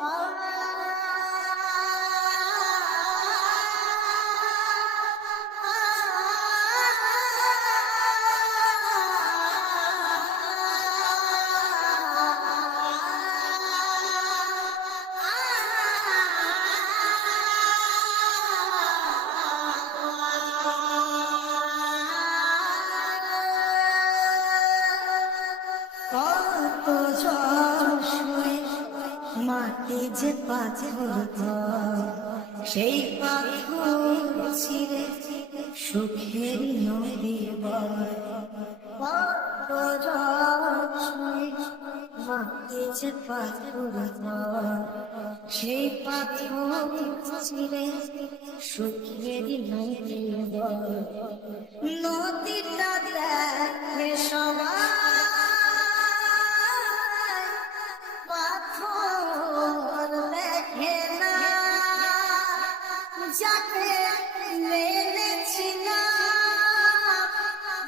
All মাটি যে পাথর সেই পাথর ছিঁড়ে সুখের নদী মাটি যে পাথর সেই পাথর ছিঁড়ে সুখের নদী নদীটা দেখে সবাই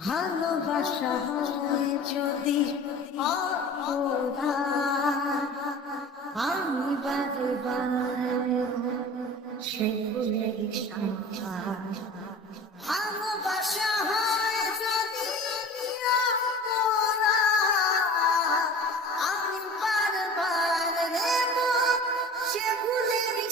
ভালোবাসা হয় যদি আমি বারে সাক্ষাৎ ভালো